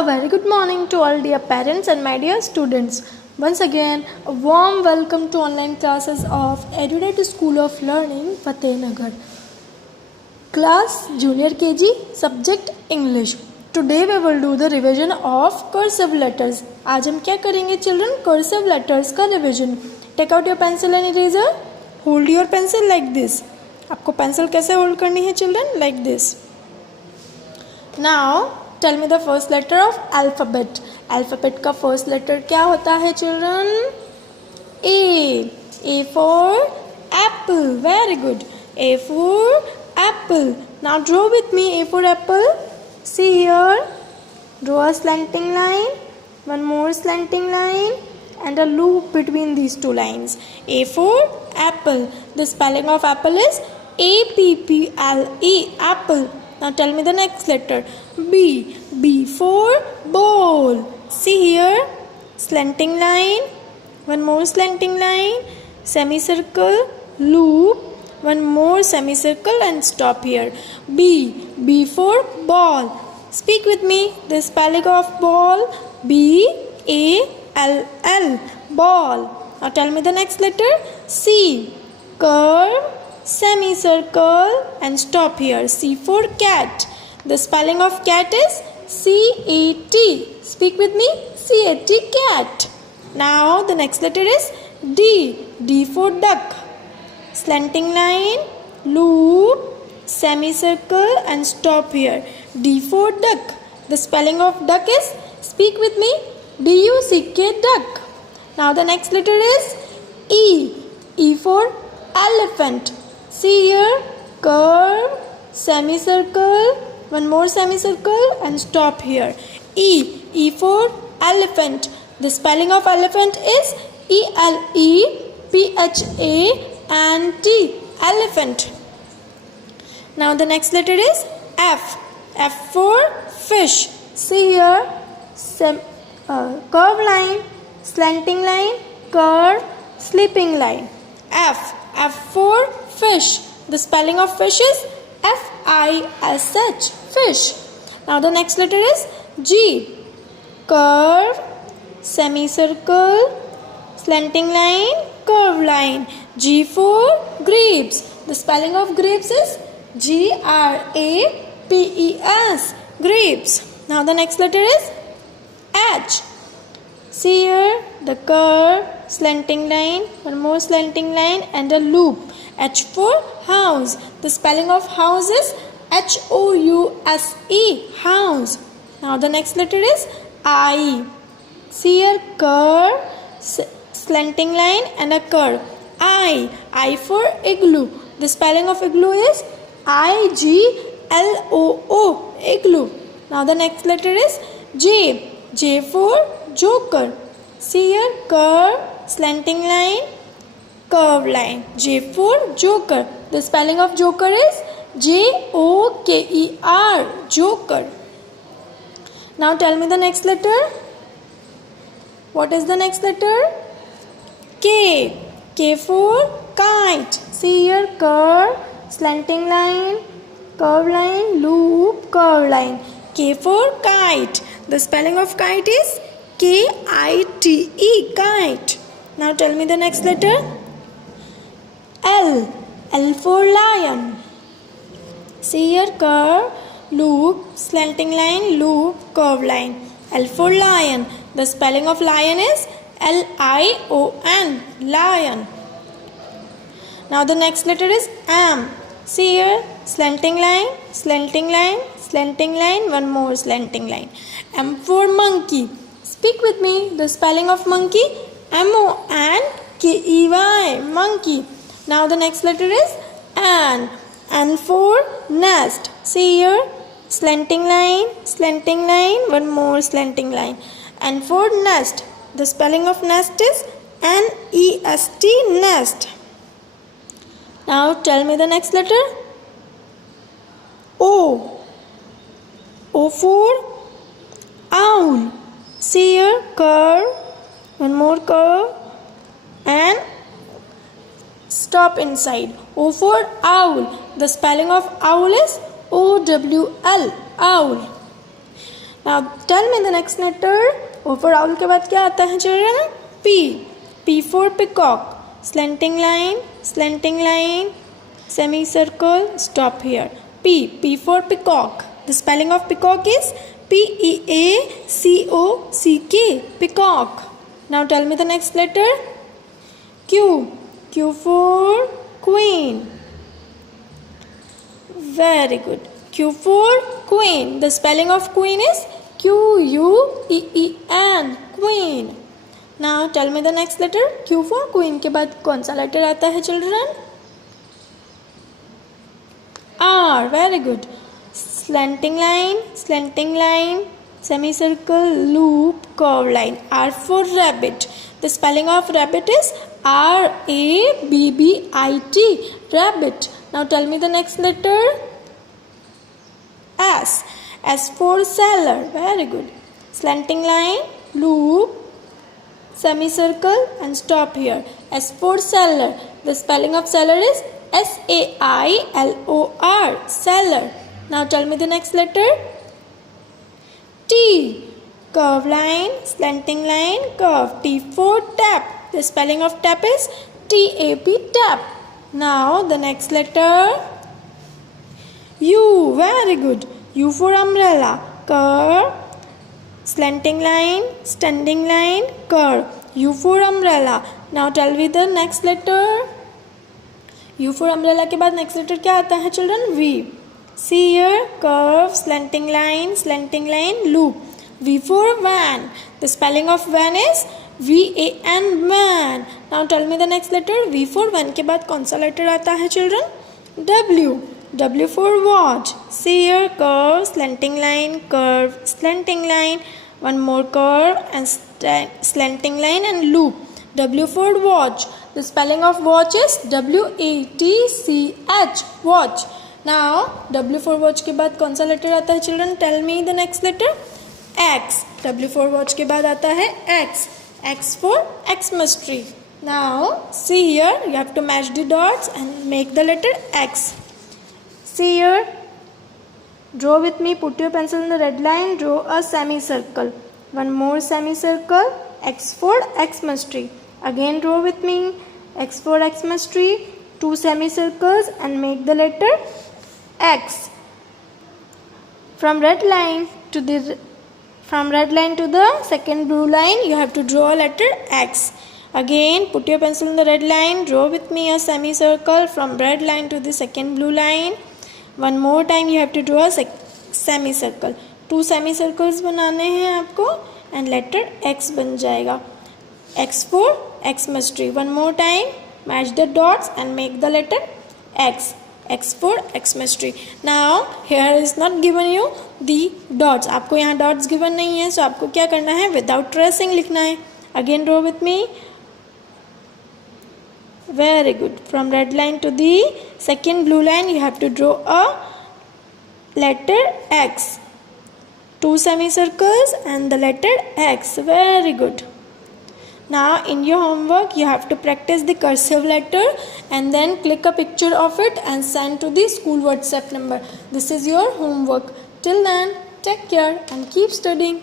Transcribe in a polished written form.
A very good morning to all dear parents and my dear students. Once again, a warm welcome to online classes of Edudated School of Learning, Fatehnagar. Class Junior KG, Subject English. Today we will do the revision of cursive letters. आज हम क्या करेंगे children? Cursive letters का revision. Take out your pencil and eraser. Hold your pencil like this. आपको pencil कैसे hold करनी है children? Like this. Now tell me the first letter of alphabet. Alphabet का first letter क्या होता है children? A. A for apple. Very good. A for apple. Now draw with me A for apple. See here. Draw a slanting line. One more slanting line. And a loop between these two lines. A for apple. The spelling of apple is A-P-P-L-E. Apple. Now tell me the next letter. B. B for ball. See here. Slanting line. One more slanting line. Semicircle. Loop. One more semicircle and stop here. B. B for ball. Speak with me. The spelling of ball. B-A-L-L. Ball. Now tell me the next letter. C. Curve. Semicircle and stop here. C for cat. The spelling of cat is C-A-T. Speak with me. C-A-T, cat. Now the next letter is D. D for duck. Slanting line, loop, semicircle and stop here. D for duck. The spelling of duck is, speak with me, D-U-C-K, duck. Now the next letter is E. E for elephant. See here, curve, semicircle, one more semicircle and stop here. E. E for elephant. The spelling of elephant is E-L-E-P-H-A-N-T. Elephant. Now the next letter is F. F for fish. See here, curve line, slanting line, curve, sleeping line. F. F for fish. The spelling of fish is F-I-S-H. Fish. Now the next letter is G. Curve, semicircle, slanting line, curve line. G for grapes. The spelling of grapes is G-R-A-P-E-S. Grapes. Now the next letter is H. See here the curve, slanting line, one more slanting line and a loop. H for house. The spelling of house is H-O-U-S-E. House. Now the next letter is I. See here curve, slanting line and a curve. I. I for igloo. The spelling of igloo is I-G-L-O-O. Igloo. Now the next letter is J. J for joker. See here curve, slanting line, curve line. J for joker. The spelling of joker is J-O-K-E-R. Joker. Now tell me the next letter. What is the next letter? K. K for kite. See here curve, slanting line, curve line, loop, curve line. K for kite. The spelling of kite is K-I-T-E. Kite. Now tell me the next letter. L. L for lion. See here curve, loop, slanting line, loop, curve line. L for lion. The spelling of lion is L-I-O-N. Lion. Now the next letter is M. See here slanting line, slanting line, slanting line, one more slanting line. M for monkey. Speak with me. The spelling of monkey M-O-N-K-E-Y. Monkey. Now the next letter is N. N for nest. See here slanting line, one more slanting line. N for nest. The spelling of nest is N-E-S-T. Nest. Now tell me the next letter. O. O for owl. See here curve, one more curve and stop inside. O for owl. The spelling of owl is O-W-L. Owl. Now tell me the next letter. O for owl के बाद क्या आता है children? P. P for peacock. Slanting line, semicircle, stop here. P. P for peacock. The spelling of peacock is P-E-A-C-O-C-K. Peacock. Now tell me the next letter. Q. Q for queen. Very good. Q for queen. The spelling of queen is Q-U-E-E-N. Queen. Now tell me the next letter. Q for queen के बाद कौन सा letter आता है children? R. Very good. Slanting line, semicircle, loop, curved line. R for rabbit. The spelling of rabbit is R-A-B-B-I-T. Rabbit. Now tell me the next letter. S. S for sailor. Very good. Slanting line, loop, semicircle and stop here. S for sailor. The spelling of sailor is S-A-I-L-O-R. Sailor. Now tell me the next letter. T. Curve line, slanting line, curve. T for tap. The spelling of tap is T-A-P. Tap. Now the next letter. U. Very good. U for umbrella. Curve, slanting line, standing line, curve. U for umbrella. Now tell me the next letter. U for umbrella के बाद next letter क्या आता है children? V. See here, curve, slanting line, loop. V for van. The spelling of van is V-A-N, van. Now tell me the next letter. V for van के बाद कौन सा letter आता है children? W. W for watch. See here, curve, slanting line, one more curve and slanting line and loop. W for watch. The spelling of watch is W-A-T-C-H. Watch. Now W for watch के बाद कौन सा letter आता है children? Tell me the next letter. X. W for watch के बाद आता है X. X for Xmas tree. Now see here, you have to match the dots and make the letter X. See here, draw with me, put your pencil in the red line, draw a semicircle. One more semicircle. X for Xmas tree. Again draw with me, X for Xmas tree, 2 semicircles and make the letter X. From red line to the second blue line, you have to draw a letter X. Again, put your pencil in the red line, draw with me a semicircle from red line to the second blue line. One more time you have to draw a semicircle. 2 semicircles बनाने हैं आपको and letter X बन जाएगा. X for Xmas tree. One more time, match the dots and make the letter X. X for Xmas tree. Now here is not given you the dots. आपको यहाँ dots given नहीं है, so आपको क्या करना है? Without tracing लिखना है. Again draw with me. Very good. From red line to the second blue line, you have to draw a letter X. 2 semicircles and the letter X. Very good. Now in your homework, you have to practice the cursive letter and then click a picture of it and send to the school WhatsApp number. This is your homework. Till then, take care and keep studying.